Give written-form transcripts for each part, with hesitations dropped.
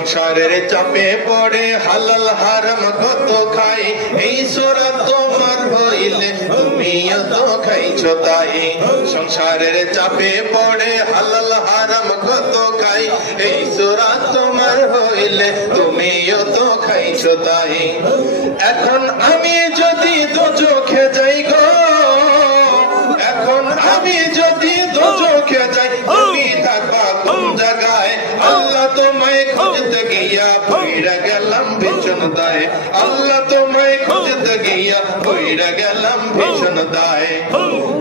সংসারের চাপে পড়ে হালাল হারাম কত খাই এই সূরা তোমার হইলে তুমিও তো খাইছো তাই সংসারের চাপে পড়ে হালাল হারাম কত খাই এই সূরা তোমার হইলে তুমিও তো খাইছো তাই এখন আমি যদি দোজখে যাই গো এখন আমি যদি দোজখে যাই তুমি থাকবা কোন জায়গায় আল্লাহ তোমায় খুঁজতে গিয়া পইড়া গেলাম ভীষণ দায় আল্লাহ তোমায় খুঁজতে গিয়া পইড়া গেলাম ভীষণ দায়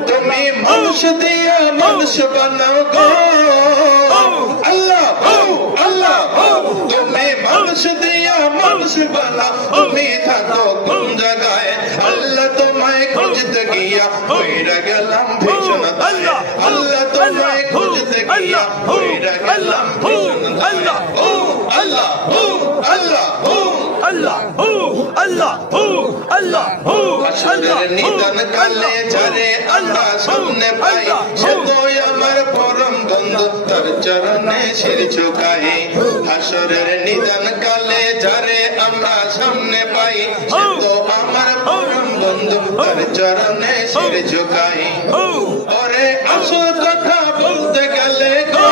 তুমি মানুষ দিয়া মানুষ বানাও গো আল্লাহ আল্লাহ তুমি মানুষ দিয়া মানুষ বানাও তুমি থাকো কোন জায়গায় আল্লাহ তোমায় খুঁজতে গিয়া পইড়া গেলাম ভীষণ দায় আল্লাহ তোমায় খুঁজতে গিয়া পইড়া গেলাম ভীষণ দায় আল্লাহ আল্লাহ Allah, Allah, Allah, হাসরের নিদান কালে যারে আল্লাহ সামনে পাই সে তো আমার পরম বন্ধু তার চরণে শির ঝুঁকাই হাসরের নিদান কালে যারে আমরা সামনে পাই সে তো আমার পরম বন্ধু তার চরণে শির ঝুঁকাই ওরে আসল কথা বলতে গেলে গো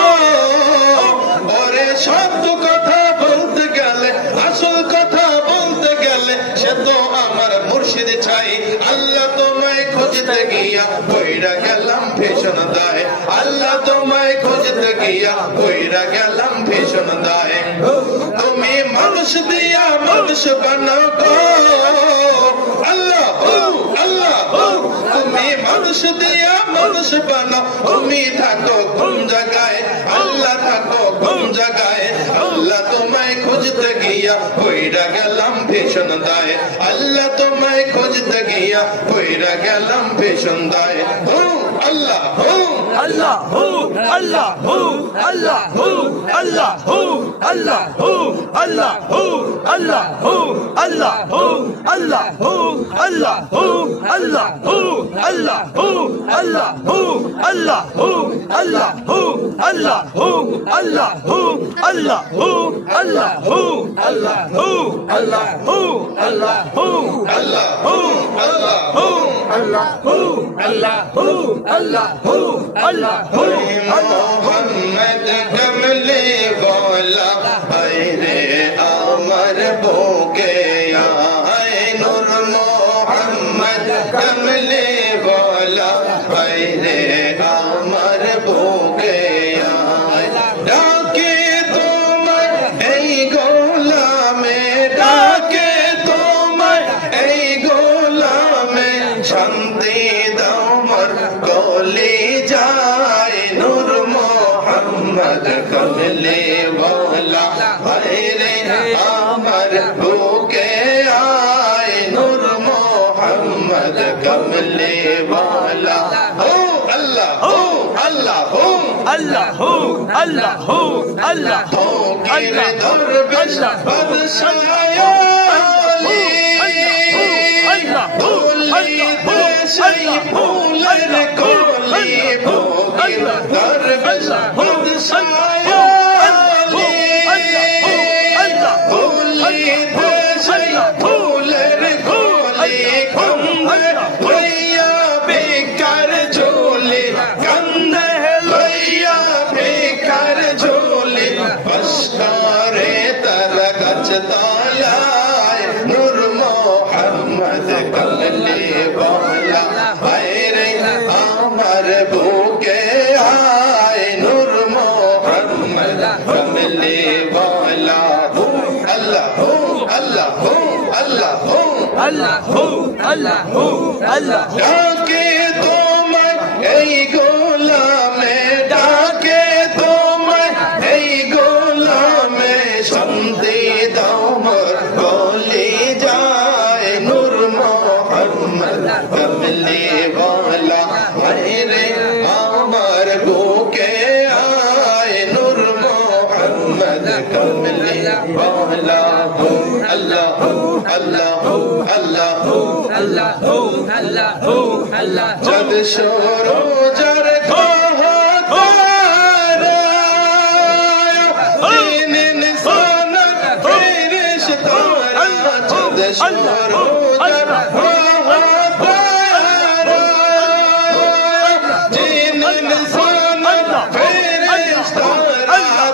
ওরে সত্য কথা বলতে গেলে আসল কথা বলতে গেলে সে তো আমার মুর্শিদ চাই আল্লাহ তোমায় খুঁজতে গিয়া পইড়া গেলাম ভীষণ দায় আল্লাহ তোমায় খুঁজতে গিয়া পইড়া গেলাম ভীষণ দায় তুমি মানুষ দিয়া মানুষ বানাও গো আল্লাহ আল্লাহ তুমি মানুষ দিয়া মানুষ বানাও তুমি থাকো কোন জায়গায় আল্লাহ থাকো কোন জায়গায় আল্লাহ তোমায় খুঁজতে গিয়া পইড়া গেলাম ভীষণ দায় আল্লাহ তোমায় খুঁজতে গিয়া পইড়া গেলাম ভীষণ দায় আল্লাহ Allah, Allah, Allah, Allah, Allah, Allah, Allah, Allah, Allah, Allah, Allah, Allah, Allah, Allah, Allah, Allah, Allah, Allah, Allah, Mohammad কমলে वाला रे अमर भोगे आए नूर मोहम्मद कमले वाला रे अमर भोगे आए डाके तुम्हें ऐ गोला में डाके तुम्हें ऐ गोला में शांति दमर गोली जाए नूर मोहम्मद कमले वाला रे अमर भूखे आए नूर मोहम्मद कमले वाला अल्लाह अल्लाह Allah, Allah, Allah, गिर दरवेश बादशाह नूर मोहम्मद कमले वाला रे अमर भूखे आए नूर मोहम्मद कमले वाला अल्लाह अल्लाह अल्लाह Allah, Allah, Allah, डाके तुम्हें ऐ गोला में डाके तुम्हें ऐ गोला में शांति दमर गोली जाए नूर मोहम्मद कमले वाला रे अमर भूखे आए नूर मोहम्मद कमले वाला अल्लाह अल्लाह अल्लाह Allah, जब शोरो जर दीन इंसान शुरू जब होता जिन इंसान फरिश्ता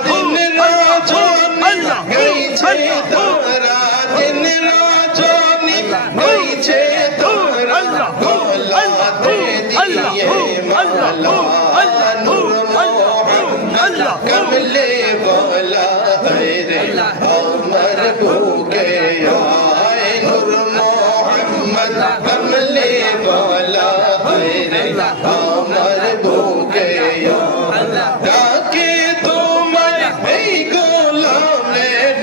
दिन राजोनी गई छे तारा दिन राजोनी गई छे तारा गोला दे दिए मौला नूर मोहम्मद कमले वाला रे अमर भूखे आए नूर मोहम्मद कमले वाला रे अमर भूखे डाके तो मैं गोलाम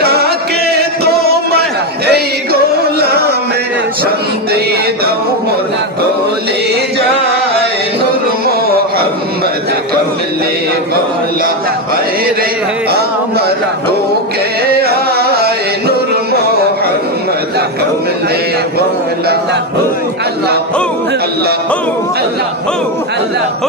डाके तो मैं गोलाम संते दौर बोले जाए नूर मोहम्मद कमले वाला रे अमर भूखे आए नूर मोहम्मद कमले वाला अल्लाह अल्लाह अल्लाह अल्लाह